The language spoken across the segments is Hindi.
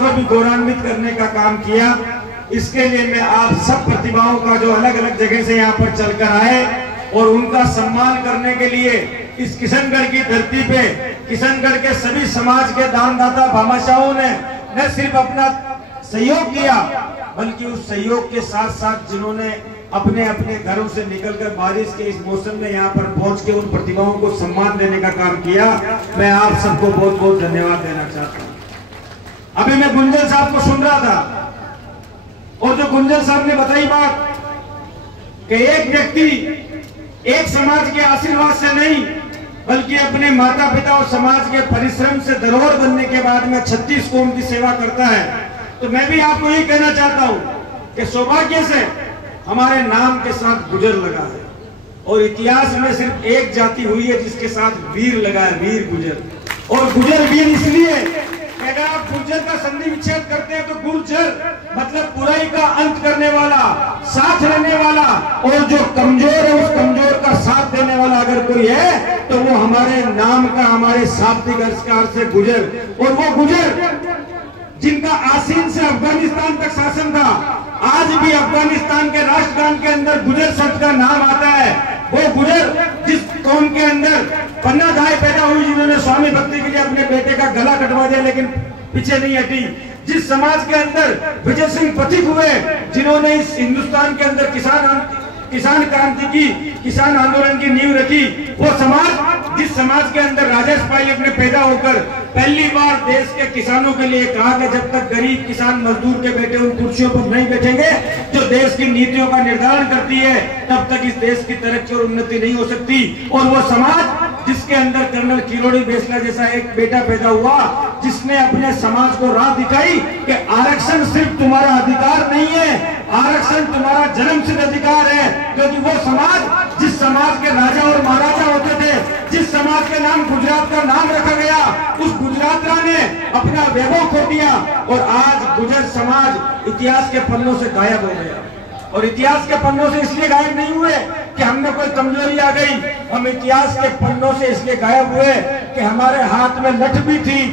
को भी गौरवान्वित करने का काम किया। इसके लिए मैं आप सब प्रतिभाओं का जो अलग अलग जगह से यहाँ पर चलकर आए और उनका सम्मान करने के लिए इस किशनगढ़ की धरती पे किशनगढ़ के सभी समाज के दानदाता भामाशाहों ने न सिर्फ अपना सहयोग किया बल्कि उस सहयोग के साथ साथ जिन्होंने अपने अपने घरों से निकलकर बारिश के इस मौसम में यहाँ पर पहुंच के उन प्रतिभाओं को सम्मान देने का काम किया, मैं आप सबको बहुत बहुत धन्यवाद देना चाहता हूँ। अभी मैं गुंजल साहब को सुन रहा था और जो गुंजल साहब ने बताई बात कि एक व्यक्ति एक समाज के आशीर्वाद से नहीं बल्कि अपने माता पिता और समाज के परिश्रम से धरोहर बनने के बाद में 36 कौम की सेवा करता है, तो मैं भी आपको यही कहना चाहता हूँ कि सौभाग्य से हमारे नाम के साथ गुजर लगा है और इतिहास में सिर्फ एक जाति हुई है जिसके साथ वीर लगा है, वीर गुर्जर। और गुर्जर वीर इसलिए अगर आप गुर्जर का संधि विच्छेद करते हैं तो गुर्जर मतलब बुराई का अंत करने वाला, साथ रहने वाला, और जो कमजोर है उस कमजोर का साथ देने वाला अगर कोई है तो वो हमारे नाम का, हमारे शाब्दिक अर्थ से गुर्जर। और वो गुर्जर जिनका आसीन से अफगानिस्तान तक शासन था, आज भी अफगानिस्तान के राष्ट्रगान के अंदर गुर्जर शब्द का नाम आता है। वो गुर्जर जिस कौम के अंदर पन्ना दाई पैदा हुई, जिन्होंने स्वामी भक्ति के लिए अपने बेटे का गला कटवा दिया लेकिन पीछे नहीं हटी, जिस समाज के अंदर विजय सिंह पथिक हुए जिन्होंने इस हिंदुस्तान के अंदर किसान क्रांति की, किसान आंदोलन की नींव रखी, वो समाज जिस समाज के अंदर राजेश पायलट ने पैदा होकर पहली बार देश के किसानों के लिए कहा कि जब तक गरीब किसान मजदूर के बेटे उन कुर्सियों पर नहीं बैठेंगे जो देश की नीतियों का निर्धारण करती है तब तक इस देश की तरक्की और उन्नति नहीं हो सकती। और वो समाज जिसके अंदर कर्नल किरोड़ी बेसला जैसा एक बेटा पैदा हुआ जिसने अपने समाज को राह दिखाई कि आरक्षण सिर्फ तुम्हारा अधिकार नहीं है, आरक्षण तुम्हारा जन्मसिद्ध अधिकार है। क्योंकि वो समाज जिस समाज के राजा और महाराजा होते थे, जिस समाज के नाम गुजरात का नाम रखा गया, उस गुजरात ने अपना वैभव खो दिया और आज गुर्जर समाज इतिहास के पन्नों से गायब हो गया। और इतिहास के पन्नों से इसलिए गायब नहीं हुए कि हमने कोई कमजोरी आ गई, हम इतिहास के पन्नों से इसलिए गायब हुए कि हमारे हाथ में लठ भी थी,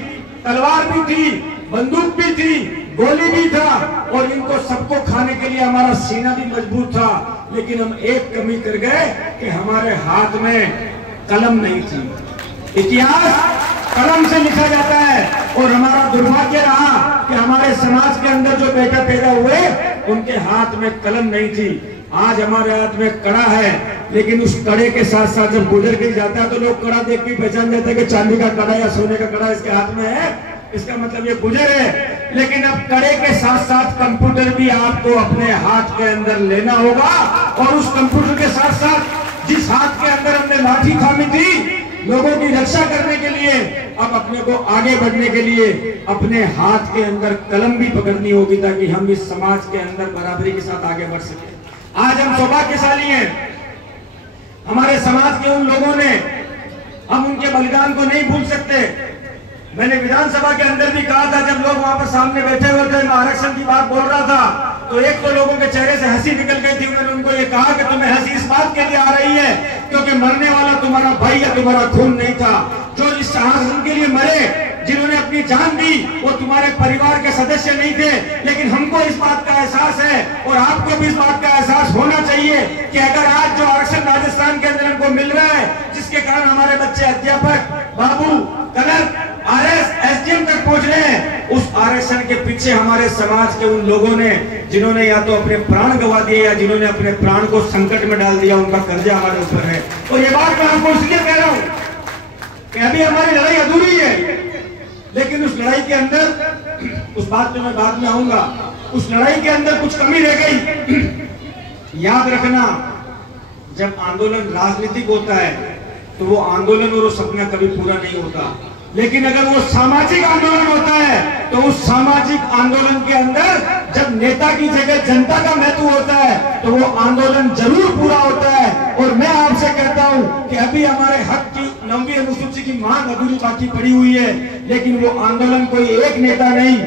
तलवार भी थी, बंदूक भी थी, गोली भी था और इनको सबको खाने के लिए हमारा सीना भी मजबूत था। लेकिन हम एक कमी कर गए कि हमारे हाथ में कलम नहीं थी। इतिहास कलम से लिखा जाता है और हमारा दुर्भाग्य रहा कि हमारे समाज के अंदर जो बेटा पैदा हुए उनके हाथ में कलम नहीं थी। आज हमारे हाथ में कड़ा है, लेकिन उस कड़े के साथ साथ जब गुजर के जाता है तो लोग कड़ा देख के पहचान जाते हैं कि चांदी का कड़ा या सोने का कड़ा इसके हाथ में है, इसका मतलब ये गुजर है। लेकिन अब कड़े के साथ साथ कंप्यूटर भी आपको अपने हाथ के अंदर लेना होगा और उस कंप्यूटर के साथ साथ जिस हाथ के अंदर हमने लाठी थामी थी लोगों की रक्षा करने के लिए, अब अपने को आगे बढ़ने के लिए अपने हाथ के अंदर कलम भी पकड़नी होगी ताकि हम इस समाज के अंदर बराबरी के साथ आगे बढ़ सके। आज हम सौभाग्यशाली हैं, हमारे समाज के उन लोगों ने, हम उनके बलिदान को नहीं भूल सकते। मैंने विधानसभा के अंदर भी कहा था, जब लोग वहां पर सामने बैठे हुए थे, मैं आरक्षण की बात बोल रहा था तो एक तो लोगों के चेहरे से हंसी निकल गई थी। मैंने उनको ये कहा कि तुम्हें हंसी इस बात के लिए आ रही है क्योंकि मरने वाला तुम्हारा भाई या तुम्हारा खून नहीं था। जो इस आरक्षण के लिए मरे, जिन्होंने अपनी जान दी, वो तुम्हारे परिवार के सदस्य नहीं थे। लेकिन हमको इस बात का एहसास है और आपको भी इस बात का एहसास होना चाहिए कि अगर आज जो आरक्षण राजस्थान के अंदर हमको मिल रहा है, जिसके कारण हमारे बच्चे अध्यापक, बाबू, कलर, आरएस, एसडीएम तक पहुंच रहे हैं, उस आरक्षण के पीछे हमारे समाज के उन लोगों ने जिन्होंने या तो अपने प्राण गंवा दिए या जिन्होंने अपने प्राण को संकट में डाल दिया, उनका कर्जा हमारे ऊपर है। और ये बात मैं आपको इसलिए कह रहा हूं कि अभी हमारी लड़ाई अधूरी है, लेकिन उस लड़ाई के अंदर, उस बात पे मैं बाद में आऊंगा, उस लड़ाई के अंदर कुछ कमी रह गई। याद रखना, जब आंदोलन राजनीतिक होता है तो वो आंदोलन और वो सपना कभी पूरा नहीं होता, लेकिन अगर वो सामाजिक आंदोलन होता है तो उस सामाजिक आंदोलन के अंदर जब नेता की जगह जनता का महत्व होता है तो वो आंदोलन जरूर पूरा होता है। और मैं आपसे कहता हूं कि अभी हमारे हक की 9वीं अनुसूची की मांग अधूरी बाकी पड़ी हुई है, लेकिन वो आंदोलन कोई एक नेता नहीं,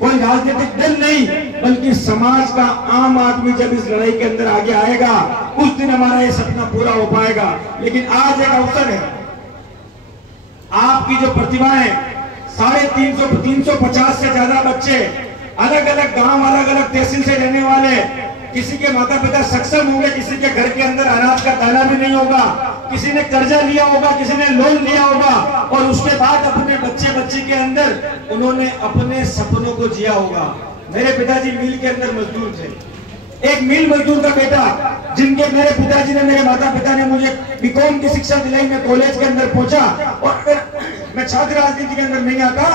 कोई राजनीतिक दल नहीं, बल्कि समाज का आम आदमी जब इस लड़ाई के अंदर आगे आएगा उस दिन हमारा ये सपना पूरा हो पाएगा। लेकिन आज एक अवसर है, आपकी जो प्रतिभाएं 350 से ज्यादा बच्चे अलग अलग गांव, अलग अलग तहसील से रहने वाले, किसी के माता पिता सक्षम होंगे, किसी के घर के अंदर अनाज का दाना भी नहीं होगा, किसी ने कर्जा लिया होगा, किसी ने लोन लिया होगा, और उसके बाद अपने बच्चे के अंदर उन्होंने अपने सपनों को जिया होगा। मेरे पिताजी मिल के अंदर मजदूर थे, एक मिल मजदूर का बेटा, जिनके मेरे पिताजी ने, मेरे माता पिता ने मुझे बीकॉम की शिक्षा दिलाई, मैं कॉलेज के अंदर पहुंचा, और अगर मैं छात्र राजनीति के अंदर नहीं आता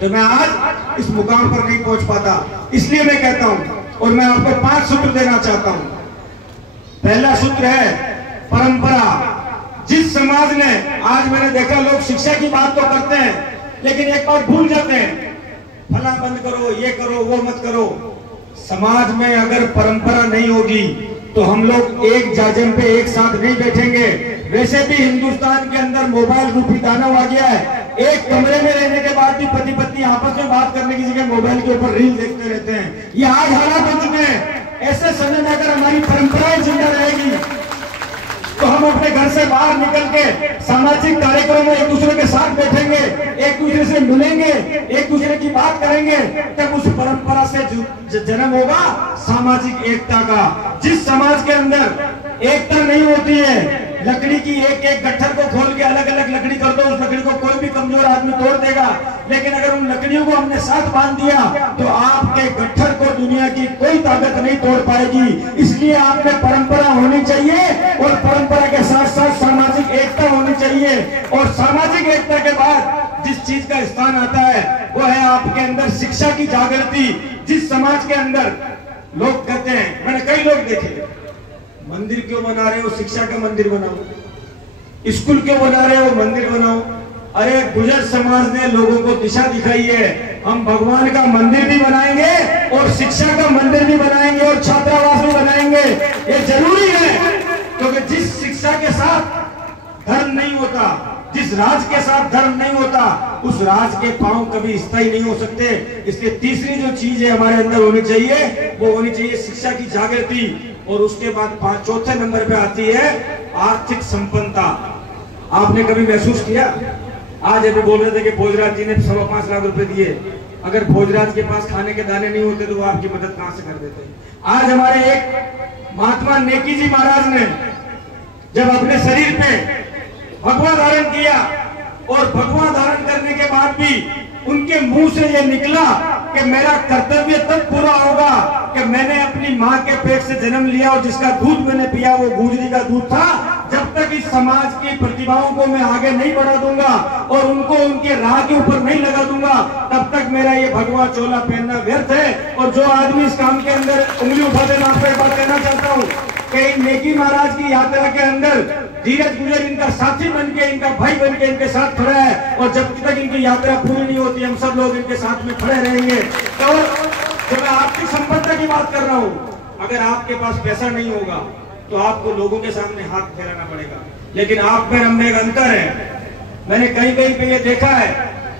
तो मैं आज इस मुकाम पर नहीं पहुंच पाता। इसलिए मैं कहता हूं, और मैं आपको 5 सूत्र देना चाहता हूं। पहला सूत्र है परंपरा। जिस समाज ने, आज मैंने देखा लोग शिक्षा की बात तो करते हैं लेकिन एक बार भूल जाते हैं, फला बंद करो, ये करो, वो मत करो। समाज में अगर परंपरा नहीं होगी तो हम लोग एक जाजम पे एक साथ नहीं बैठेंगे। वैसे भी हिंदुस्तान के अंदर मोबाइल रूपी दानव आ गया है। एक कमरे में रहने के बाद भी पति पत्नी आपस में बात करने की जगह मोबाइल के ऊपर रील देखते रहते हैं। ये आज हालात हो चुके हैं। ऐसे समय में अगर हमारी परंपराएं जिंदा रहेगी तो हम अपने घर से बाहर निकल के सामाजिक कार्यक्रम में एक दूसरे के साथ बैठेंगे, एक दूसरे से मिलेंगे, एक दूसरे की बात करेंगे, तब उस परंपरा से जन्म होगा सामाजिक एकता का। जिस समाज के अंदर एकता नहीं होती है, लकड़ी की एक एक गट्ठर को खोल के अलग अलग लकड़ी कर दो, उस लकड़ी को कोई भी कमजोर आदमी तोड़ देगा, लेकिन अगर उन लकड़ियों को हमने साथ बांध दिया तो आपके गट्ठर को दुनिया की कोई ताकत नहीं तोड़ पाएगी। इसलिए आप में परंपरा होनी चाहिए और परंपरा के साथ साथ सामाजिक एकता होनी चाहिए। और सामाजिक एकता के बाद जिस चीज का स्थान आता है वो है आपके अंदर शिक्षा की जागृति। जिस समाज के अंदर लोग कहते हैं, मैंने कई लोग देखे, मंदिर क्यों बना रहे हो, शिक्षा का मंदिर बनाओ, स्कूल क्यों बना रहे हो, मंदिर बनाओ। अरे गुर्जर समाज ने लोगों को दिशा दिखाई है, हम भगवान का मंदिर भी बनाएंगे और शिक्षा का मंदिर भी बनाएंगे और छात्रावास भी बनाएंगे। ये जरूरी है, क्योंकि जिस शिक्षा के साथ धर्म नहीं होता, जिस राज के साथ धर्म नहीं होता, उस राज के पांव कभी स्थायी नहीं हो सकते। इसलिए तीसरी जो चीज है हमारे अंदर होनी चाहिए वो होनी चाहिए शिक्षा की जागृति। और उसके बाद चौथे नंबर पे आती है आर्थिक संपन्नता। आपने कभी महसूस किया, आज अभी बोल रहे थे कि भोजराज जी ने 5.25 लाख रुपए दिए, अगर भोजराज के पास खाने के दाने नहीं होते तो वो आपकी मदद कहां से कर देते। आज हमारे एक महात्मा नेकी जी महाराज ने जब अपने शरीर पे भगवा धारण किया और भगवा धारण करने के बाद भी उनके मुंह से ये निकला कि मेरा कर्तव्य तब पूरा होगा कि मैंने अपनी मां के पेट से जन्म लिया और जिसका दूध मैंने पिया वो गुजरी का दूध था। जब तक इस समाज की प्रतिभाओं को मैं आगे नहीं बढ़ा दूंगा और उनको उनके राह के ऊपर नहीं लगा दूंगा, तब तक मेरा ये भगवा चोला पहनना व्यर्थ है। और जो आदमी इस काम के अंदर उंगली उठा देना, आपको एक बात कहना चाहता हूँ कि नेकी महाराज की यात्रा के अंदर धीरज गुजर इनका साथी बन के, इनका भाई बन के इनके साथ खड़ा है, और जब तक इनकी यात्रा पूरी नहीं होती हम सब लोग इनके साथ में खड़े रहेंगे। तो जब मैं आर्थिक संपन्नता की बात कर रहा हूँ, अगर आपके पास पैसा नहीं होगा तो आपको लोगों के सामने हाथ फैलाना पड़ेगा, लेकिन आप में हम में एक अंतर है। मैंने कहीं कहीं पे ये देखा है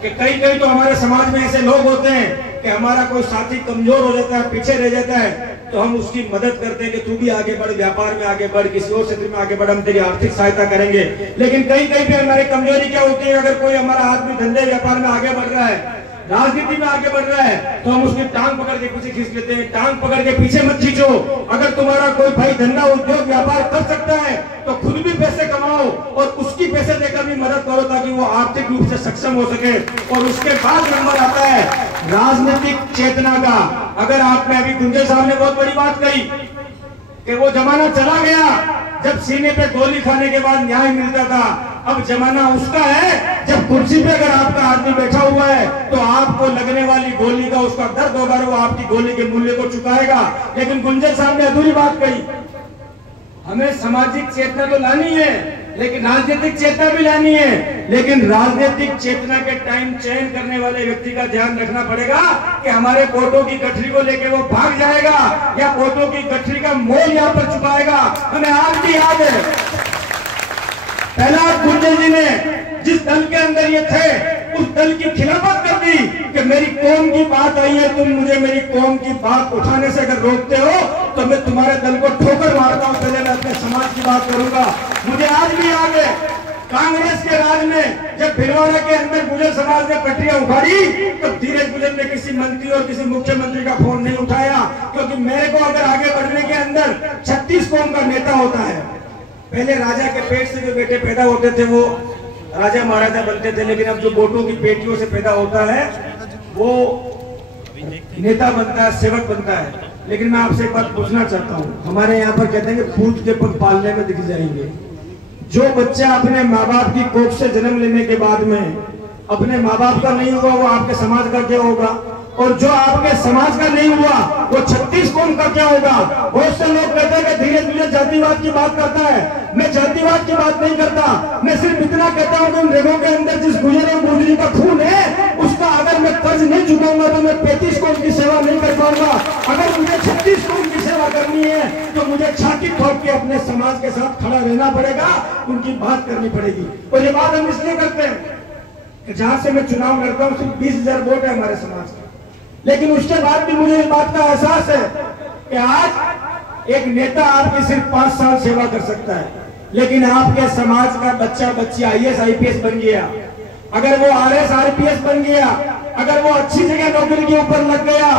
कि कई कई तो हमारे समाज में ऐसे लोग होते हैं कि हमारा कोई साथी कमजोर हो जाता है, पीछे रह जाता है, तो हम उसकी मदद करते हैं कि तू भी आगे बढ़, व्यापार में आगे बढ़, किसी और क्षेत्र में आगे बढ़, हम तेरी आर्थिक सहायता करेंगे। लेकिन कहीं कहीं पे हमारी कमजोरी क्या होती है, अगर कोई हमारा आदमी धंधे व्यापार में आगे बढ़ रहा है, राजनीति में आगे बढ़ रहा है, तो हम उसकी टांग पकड़ के पीछे खींच लेते हैं। टांग पकड़ के पीछे मत खींचो। अगर तुम्हारा कोई भाई धंधा उद्योग व्यापार कर सकता है तो खुद भी पैसे कमाओ और उसकी पैसे देकर भी मदद करो ताकि वो आर्थिक रूप से सक्षम हो सके। और उसके बाद नंबर आता है राजनीतिक चेतना का। अगर आपने अभी गुंजर साहब ने बहुत बड़ी बात कही कि वो जमाना चला गया जब सीने पे गोली खाने के बाद न्याय मिलता था। अब जमाना उसका है जब कुर्सी पे अगर आपका आदमी बैठा हुआ है तो आपको लगने वाली गोली का उसका दर्द होगा, वो आपकी गोली के मूल्य को चुकाएगा। लेकिन गुंजर साहब ने अधूरी बात कही, हमें सामाजिक चेतना तो लानी है लेकिन राजनीतिक चेतना भी लानी है। लेकिन राजनीतिक चेतना के टाइम चयन करने वाले व्यक्ति का ध्यान रखना पड़ेगा कि हमारे वोटों की गठरी को लेके वो भाग जाएगा या वोटों की गठरी का मोल यहाँ पर चुकाएगा। हमें आज भी याद है प्रहलाद गुर्जर जी ने जिस दल के अंदर ये थे उस दल की खिलाफत कर दी कि मेरी कौम की बात आई है, तुम मुझे मेरी कौम की बात उठाने से अगर रोकते हो तो मैं तुम्हारे दल को ठोकर मारता हूं, पहले मैं अपने समाज की बात करूंगा। मुझे आज भी याद है कांग्रेस के राज में जब भिलवाड़ा के अंदर गुर्जर समाज ने पटरियां उखाड़ी तो धीरज गुर्जर ने किसी मंत्री और किसी मुख्यमंत्री का फोन नहीं उठाया, क्योंकि मेरे को अगर आगे बढ़ने के अंदर 36 कौम का नेता होता है। पहले राजा के पेट से जो बेटे पैदा होते थे वो राजा महाराजा बनते थे, लेकिन अब जो बेटों की बेटियों से पैदा होता है वो नेता बनता है, सेवक बनता है। लेकिन मैं आपसे एक बात पूछना चाहता हूँ, हमारे यहाँ पर कहते हैं कि पूत के पग पालने में दिख जाएंगे। जो बच्चा अपने माँ बाप की कोख से जन्म लेने के बाद में अपने माँ बाप का नहीं हुआ वो आपके समाज का क्या होगा, और जो आपके समाज का नहीं हुआ वो 36 कौम का क्या होगा। बहुत से लोग कहते हैं कि धीरे धीरे जातिवाद की बात करता है। मैं जातिवाद की बात नहीं करता, मैं सिर्फ इतना कहता हूँ कि उन रेगों के अंदर जिस गुजर और गुजरी का खून है उसका अगर मैं कर्ज नहीं चुकाऊंगा तो मैं 35 कौम की सेवा नहीं कर पाऊंगा। अगर मुझे 36 कौम की सेवा करनी है तो मुझे छाती ठोक के अपने समाज के साथ खड़ा रहना पड़ेगा, उनकी बात करनी पड़ेगी। और ये बात हम इसलिए करते हैं कि जहां से मैं चुनाव लड़ता हूँ सिर्फ 20,000 वोट है हमारे समाज के, लेकिन उसके बाद भी मुझे इस बात का एहसास है कि आज एक नेता आपकी सिर्फ 5 साल सेवा कर सकता है, लेकिन आपके समाज का बच्चा बच्ची IAS IPS बन गया, अगर वो RS RPS बन गया, अगर वो अच्छी जगह नौकरी के ऊपर लग गया।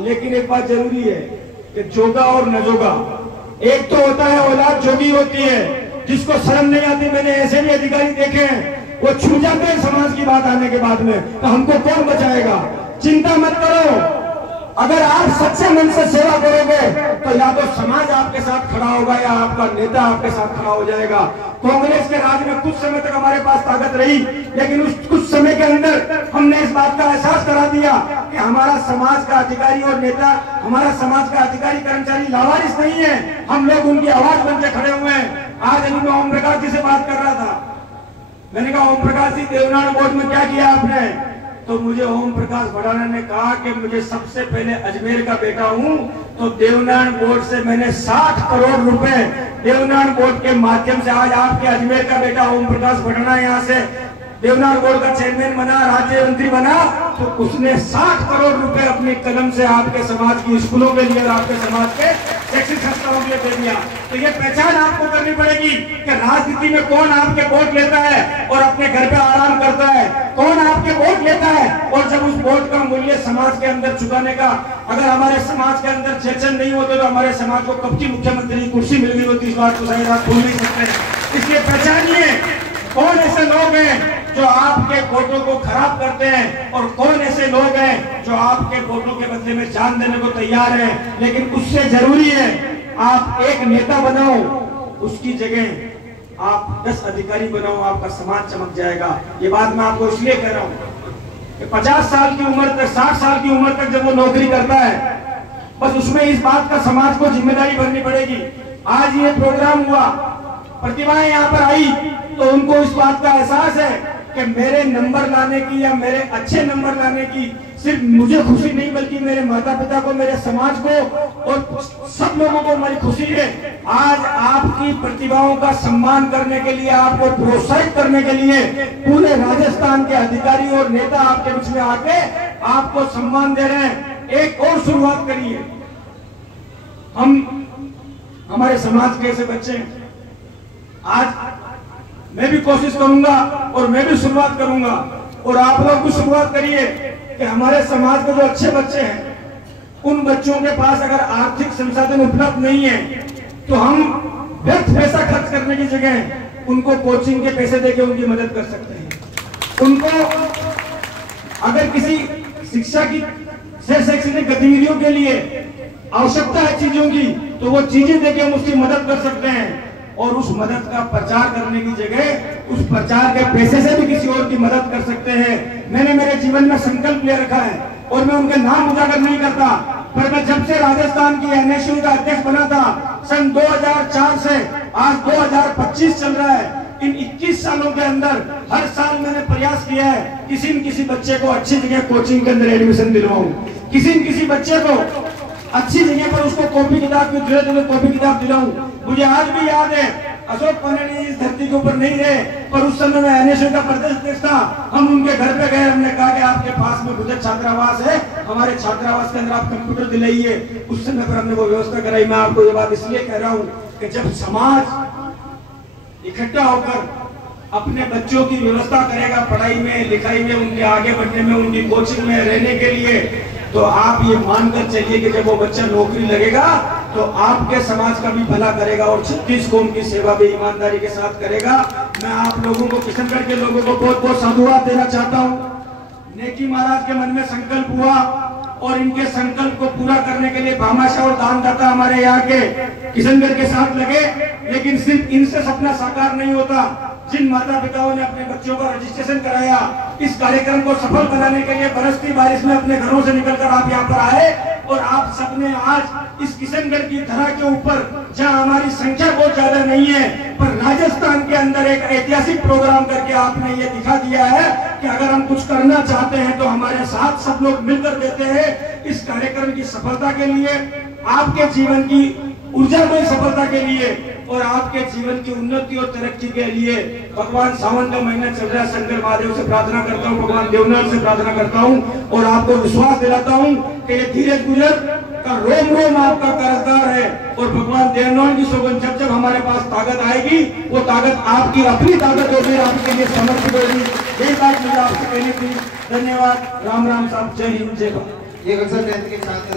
लेकिन एक बात जरूरी है कि जोगा और नजोगा, एक तो होता है औलाद जोगी होती है जिसको शर्म नहीं आती। मैंने ऐसे भी अधिकारी देखे हैं वो छू जाते हैं समाज की बात आने के बाद में, तो हमको कौन बचाएगा। चिंता मत करो, अगर आप सच्चे मन से सेवा करोगे तो या तो समाज आपके साथ खड़ा होगा या आपका नेता आपके साथ खड़ा हो जाएगा। कांग्रेस के राज में कुछ समय तक हमारे पास ताकत रही, लेकिन उस कुछ समय के अंदर हमने इस बात का एहसास करा दिया कि हमारा समाज का अधिकारी और नेता, हमारा समाज का अधिकारी कर्मचारी लावारिस नहीं है, हम लोग उनकी आवाज बन के खड़े हुए हैं। आज अभी मैं ओम प्रकाश जी से बात कर रहा था, मैंने कहा ओम प्रकाश जी देवनान बोर्ड में क्या किया आपने, तो मुझे ओम प्रकाश भड़ाना ने कहा कि मुझे सबसे पहले अजमेर का बेटा हूं तो देवनान बोर्ड से मैंने 60 करोड़ रुपए देवनान बोर्ड के माध्यम से आज आपके अजमेर का बेटा ओम प्रकाश भड़ाना यहाँ से देवनान बोर्ड का चेयरमैन बना, राज्य मंत्री बना, तो उसने 60 करोड़ रुपए अपने कदम से आपके समाज की स्कूलों के लिए और आपके समाज के शैक्षिक संस्थाओं के लिए दे दिया। तो ये पहचान आपको करनी पड़ेगी कि राजनीति में कौन आपके वोट लेता है और अपने घर पे आराम करता है, कौन आपके वोट लेता है और जब उस वोट का मूल्य समाज के अंदर चुकाने का, अगर हमारे समाज के अंदर चेतन नहीं होते तो हमारे समाज को कब की मुख्यमंत्री की कुर्सी मिल गई होती, इस बात को शायद आप भूल नहीं सकते। इसलिए पहचानिए कौन ऐसे लोग हैं जो आपके वोटों को खराब करते हैं और कौन ऐसे लोग हैं जो आपके वोटों के बदले में जान देने को तैयार हैं। लेकिन उससे जरूरी है आप एक नेता बनाओ, उसकी जगह आप 10 अधिकारी बनाओ, आपका समाज चमक जाएगा। ये बात मैं आपको इसलिए कह रहा हूँ कि 50 साल की उम्र तक, 60 साल की उम्र तक जब वो नौकरी करता है, बस उसमें इस बात का समाज को जिम्मेदारी भरनी पड़ेगी। आज ये प्रोग्राम हुआ, प्रतिभाएं यहाँ पर आई, तो उनको इस बात का एहसास है कि मेरे नंबर लाने की या मेरे अच्छे नंबर लाने की सिर्फ मुझे खुशी नहीं बल्कि मेरे माता पिता को, मेरे समाज को और सब लोगों को हमारी खुशी है। आज आपकी प्रतिभाओं का सम्मान करने के लिए, आपको प्रोत्साहित करने के लिए पूरे राजस्थान के अधिकारी और नेता आपके बीच में आके आपको सम्मान दे रहे हैं। एक और शुरुआत करिए, हमारे समाज के ऐसे बच्चे हैं, आज मैं भी कोशिश करूंगा और मैं भी शुरुआत करूंगा और आप लोग भी शुरुआत करिए कि हमारे समाज के जो अच्छे बच्चे हैं उन बच्चों के पास अगर आर्थिक संसाधन उपलब्ध नहीं है तो हम व्यर्थ पैसा खर्च करने की जगह उनको कोचिंग के पैसे देके उनकी मदद कर सकते हैं। उनको अगर किसी शिक्षा की शैक्षणिक गतिविधियों के लिए आवश्यकता है चीजों की तो वो चीजें देके हम उसकी मदद कर सकते हैं और उस मदद का प्रचार करने की जगह उस प्रचार के पैसे से भी किसी और की मदद कर सकते हैं। मैंने मेरे जीवन में संकल्प ले रखा है और मैं उनके नाम उजागर नहीं करता, पर मैं जब से राजस्थान की NSU का अध्यक्ष बना था सन 2004 से आज 2025 चल रहा है, इन 21 सालों के अंदर हर साल मैंने प्रयास किया है किसी न किसी बच्चे को अच्छी जगह कोचिंग के अंदर एडमिशन दिलवाऊं, किसी न किसी बच्चे को अच्छी जगह पर उसको कॉपी किताब की जरूरत कॉपी किताब दिलाऊं। मुझे आज भी याद है अशोक पांडे इस धरती के ऊपर नहीं रहे, पर उस समय में NSU का प्रदेश अध्यक्ष था, हम उनके घर पे गए, हमने कहा कि आपके पास में मुझे छात्रावास है, हमारे छात्रावास के अंदर आप कंप्यूटर दिलाइए। उस समय पर हमने वो व्यवस्था कराई। मैं आपको ये बात इसलिए कह रहा हूँ कि जब समाज इकट्ठा होकर अपने बच्चों की व्यवस्था करेगा पढ़ाई में, लिखाई में, उनके आगे बढ़ने में, उनकी कोचिंग में रहने के लिए, तो आप ये मानकर चलिए कि जब वो बच्चा नौकरी लगेगा तो आपके समाज का भी भला करेगा और 36 कौम की सेवा भी ईमानदारी के साथ करेगा। मैं आप लोगों को, किशनगढ़ के लोगों को बहुत बहुत साधुवाद देना चाहता हूँ। नेकी महाराज के मन में संकल्प हुआ और इनके संकल्प को पूरा करने के लिए भामाशाह और दानदाता हमारे यहाँ के किशनगढ़ के साथ लगे, लेकिन सिर्फ इनसे सपना साकार नहीं होता। जिन माता पिताओं ने अपने बच्चों का रजिस्ट्रेशन कराया, इस कार्यक्रम को सफल बनाने के लिए बरसती बारिश में अपने घरों से निकलकर आप यहाँ पर आए और आप सबने आज इस किशनगढ़ की धरा के ऊपर, जहाँ हमारी संख्या बहुत ज्यादा नहीं है, पर राजस्थान के अंदर एक ऐतिहासिक प्रोग्राम करके आपने ये दिखा दिया है कि अगर हम कुछ करना चाहते हैं तो हमारे साथ सब लोग मिलकर देते हैं। इस कार्यक्रम की सफलता के लिए, आपके जीवन की ऊर्जामय सफलता के लिए और आपके जीवन की उन्नति और तरक्की के लिए भगवान सावन का महीना चल रहा है, शंकर महादेव से प्रार्थना करता हूँ, भगवान देवनाथ से प्रार्थना करता हूँ और आपको विश्वास दिलाता हूँ कि ये धीरज गुजर का रोम रोम आपका कर्जदार है और भगवान देवनाथ की सौगंध, जब जब हमारे पास ताकत आएगी वो ताकत आपकी अपनी ताकत होगी, आपके लिए समर्पित होगी। यही बात मुझे आपसे कहनी थी। धन्यवाद। राम राम साहब। जय हिंद, जय भारत।